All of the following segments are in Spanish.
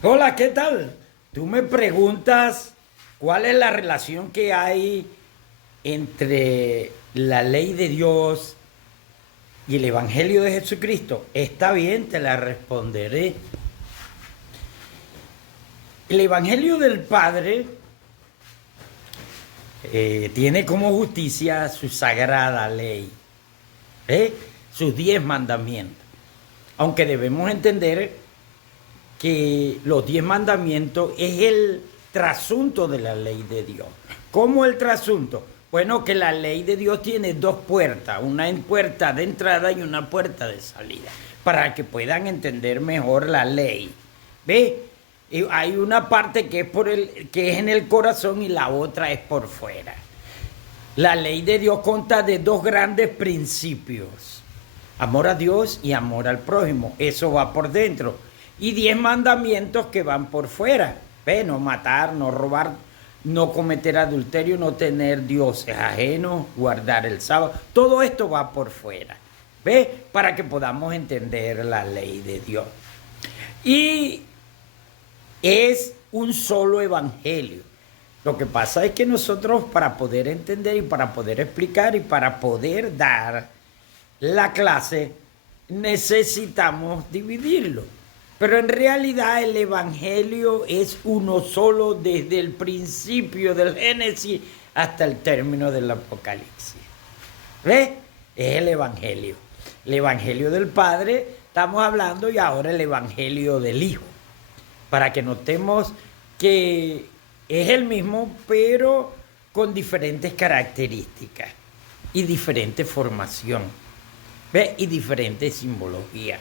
Hola, ¿qué tal? Tú me preguntas cuál es la relación que hay entre la ley de Dios y el Evangelio de Jesucristo. Está bien, te la responderé. El Evangelio del Padre tiene como justicia su sagrada ley, ¿eh? Sus 10 mandamientos. Aunque debemos entender que los 10 mandamientos es el trasunto de la ley de Dios. ¿Cómo el trasunto? Bueno, que la ley de Dios tiene dos puertas, una puerta de entrada y una puerta de salida, para que puedan entender mejor la ley. ¿Ve? Y hay una parte que es en el corazón y la otra es por fuera. La ley de Dios consta de dos grandes principios: amor a Dios y amor al prójimo. Eso va por dentro. Y 10 mandamientos que van por fuera. ¿Ve? No matar, no robar, no cometer adulterio, no tener dioses ajenos, guardar el sábado. Todo esto va por fuera. ¿Ve? Para que podamos entender la ley de Dios. Y es un solo evangelio. Lo que pasa es que nosotros, para poder entender y para poder explicar y para poder dar la clase, necesitamos dividirlo. Pero en realidad el Evangelio es uno solo desde el principio del Génesis hasta el término del Apocalipsis. ¿Ves? Es el Evangelio. El Evangelio del Padre, estamos hablando, y ahora el Evangelio del Hijo. Para que notemos que es el mismo, pero con diferentes características y diferente formación. ¿Ves? Y diferente simbología.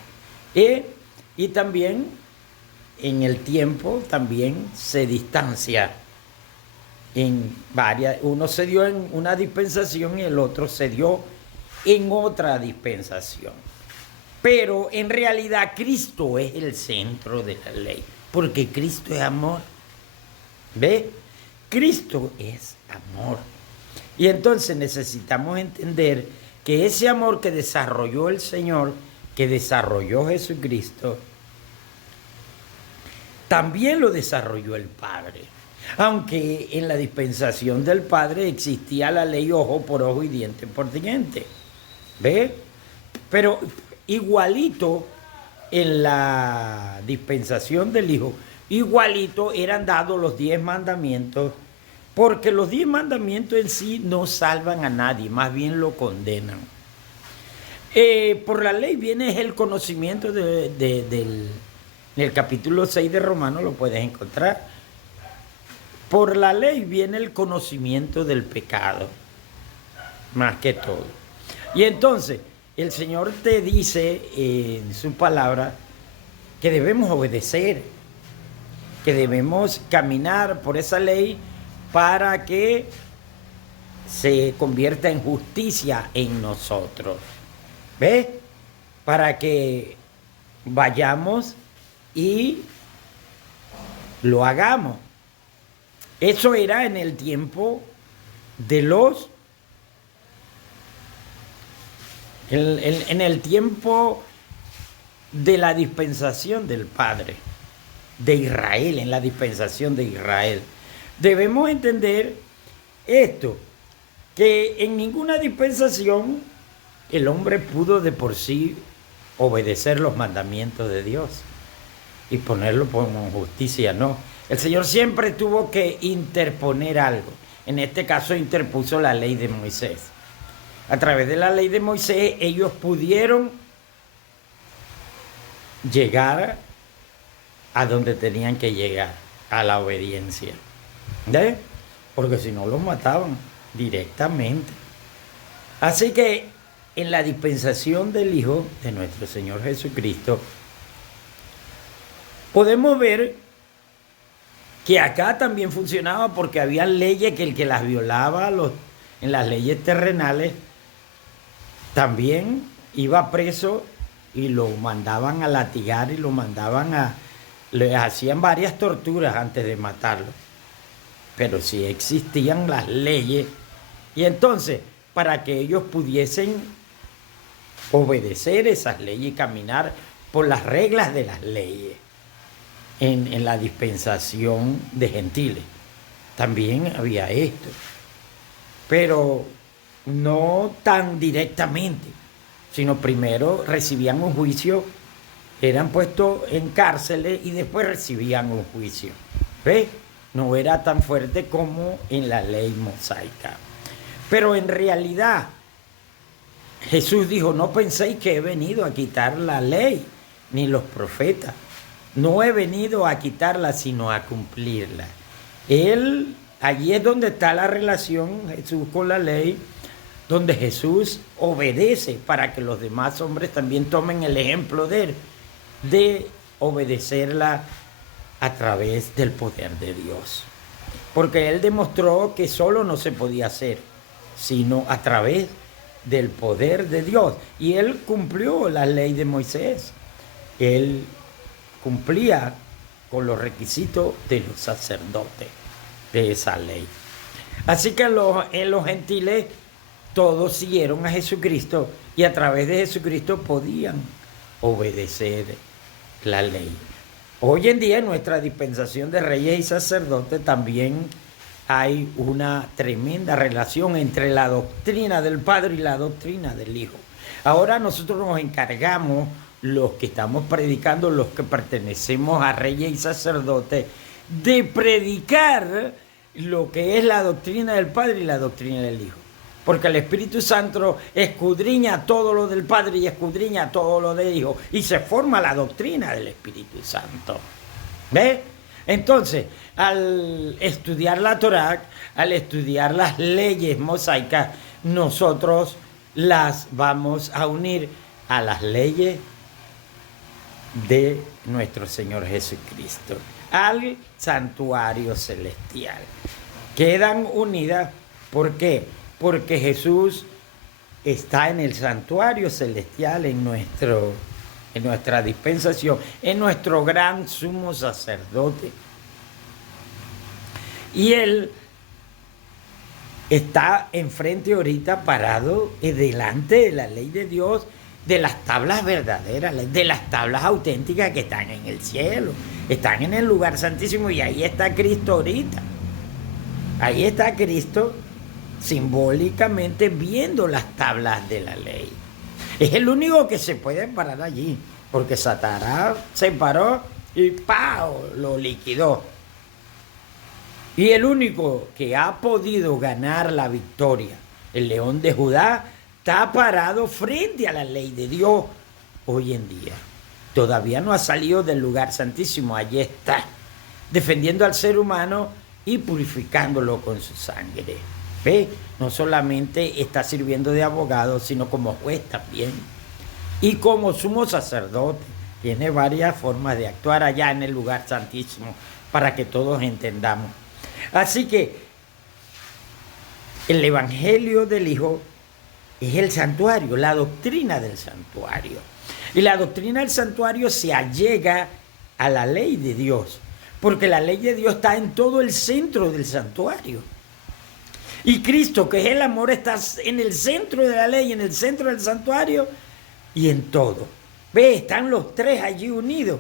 Y también en el tiempo también se distancia en varias. Uno se dio en una dispensación y el otro se dio en otra dispensación. Pero en realidad Cristo es el centro de la ley, porque Cristo es amor. ¿Ve? Cristo es amor. Y entonces necesitamos entender que ese amor que desarrolló el Señor, que desarrolló Jesucristo, también lo desarrolló el Padre. Aunque en la dispensación del Padre existía la ley ojo por ojo y diente por diente. ¿Ve? Pero igualito en la dispensación del Hijo, igualito eran dados los 10 mandamientos, porque los 10 mandamientos en sí no salvan a nadie, más bien lo condenan. Por la ley viene el conocimiento en el capítulo 6 de Romanos, lo puedes encontrar. Por la ley viene el conocimiento del pecado, más que todo. Y entonces, el Señor te dice en su palabra que debemos obedecer, que debemos caminar por esa ley para que se convierta en justicia en nosotros. ¿Ves? Para que vayamos y lo hagamos. Eso era en el tiempo de los... En el tiempo de la dispensación del Padre, de Israel, en la dispensación de Israel. Debemos entender esto, que en ninguna dispensación el hombre pudo de por sí obedecer los mandamientos de Dios y ponerlo como justicia, no. El Señor siempre tuvo que interponer algo. En este caso interpuso la ley de Moisés. A través de la ley de Moisés ellos pudieron llegar a donde tenían que llegar, a la obediencia. ¿Ves? Porque si no los mataban directamente. Así que en la dispensación del Hijo de nuestro Señor Jesucristo, podemos ver que acá también funcionaba, porque había leyes que el que las violaba en las leyes terrenales también iba preso y lo mandaban a latigar y lo mandaban le hacían varias torturas antes de matarlo. Pero sí existían las leyes, y entonces para que ellos pudiesen obedecer esas leyes y caminar por las reglas de las leyes, en la dispensación de gentiles. También había esto, pero no tan directamente, sino primero recibían un juicio, eran puestos en cárceles y después recibían un juicio. ¿Ves? No era tan fuerte como en la ley mosaica. Pero en realidad, Jesús dijo, no penséis que he venido a quitar la ley, ni los profetas. No he venido a quitarla, sino a cumplirla. Allí es donde está la relación Jesús con la ley, donde Jesús obedece para que los demás hombres también tomen el ejemplo de él, de obedecerla a través del poder de Dios. Porque él demostró que solo no se podía hacer, sino a través del poder de Dios. Y él cumplió la ley de Moisés. Él cumplía con los requisitos de los sacerdotes de esa ley. Así que en los gentiles todos siguieron a Jesucristo y a través de Jesucristo podían obedecer la ley. Hoy en día en nuestra dispensación de reyes y sacerdotes también hay una tremenda relación entre la doctrina del Padre y la doctrina del Hijo. Ahora nosotros nos encargamos, los que estamos predicando, los que pertenecemos a reyes y sacerdotes, de predicar lo que es la doctrina del Padre y la doctrina del Hijo. Porque el Espíritu Santo escudriña todo lo del Padre y escudriña todo lo del Hijo. Y se forma la doctrina del Espíritu Santo. ¿Ves? Entonces, al estudiar la Torá, al estudiar las leyes mosaicas, nosotros las vamos a unir a las leyes de nuestro Señor Jesucristo, al santuario celestial. Quedan unidas, ¿por qué? Porque Jesús está en el santuario celestial, en nuestra dispensación, en nuestro gran sumo sacerdote. Y Él está enfrente ahorita parado delante de la ley de Dios, de las tablas verdaderas, de las tablas auténticas que están en el cielo, están en el lugar santísimo, y ahí está Cristo ahorita. Ahí está Cristo simbólicamente viendo las tablas de la ley. Es el único que se puede parar allí, porque Satanás se paró y ¡pau!, lo liquidó. Y el único que ha podido ganar la victoria, el León de Judá, está parado frente a la ley de Dios hoy en día. Todavía no ha salido del lugar santísimo, allí está, defendiendo al ser humano y purificándolo con su sangre. ¿Ve? No solamente está sirviendo de abogado, sino como juez también. Y como sumo sacerdote. Tiene varias formas de actuar allá en el lugar santísimo para que todos entendamos. Así que el Evangelio del Hijo es el santuario, la doctrina del santuario. Y la doctrina del santuario se allega a la ley de Dios, porque la ley de Dios está en todo el centro del santuario. Y Cristo, que es el amor, está en el centro de la ley, en el centro del santuario y en todo. Ve, están los tres allí unidos.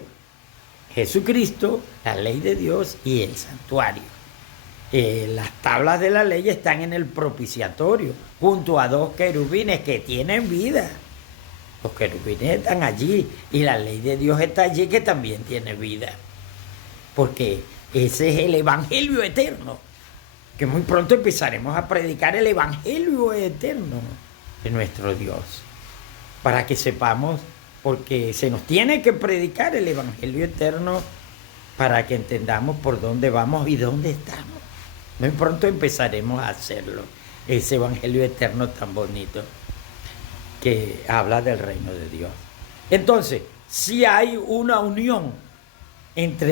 Jesucristo, la ley de Dios y el santuario. Las tablas de la ley están en el propiciatorio, junto a dos querubines que tienen vida. Los querubines están allí y la ley de Dios está allí, que también tiene vida. Porque ese es el evangelio eterno, que muy pronto empezaremos a predicar el evangelio eterno de nuestro Dios, para que sepamos, porque se nos tiene que predicar el evangelio eterno para que entendamos por dónde vamos y dónde estamos. Muy pronto empezaremos a hacerlo, ese evangelio eterno tan bonito que habla del reino de Dios. Entonces, si hay una unión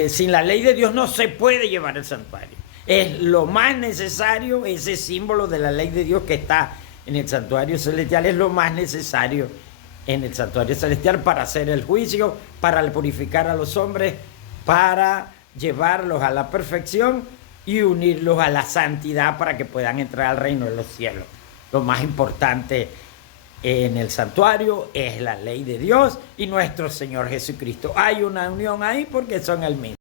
sin la ley de Dios no se puede llevar el santuario. Es lo más necesario, ese símbolo de la ley de Dios que está en el santuario celestial, es lo más necesario en el santuario celestial para hacer el juicio, para purificar a los hombres, para llevarlos a la perfección y unirlos a la santidad para que puedan entrar al reino de los cielos. Lo más importante en el santuario es la ley de Dios y nuestro Señor Jesucristo. Hay una unión ahí porque son el mismo.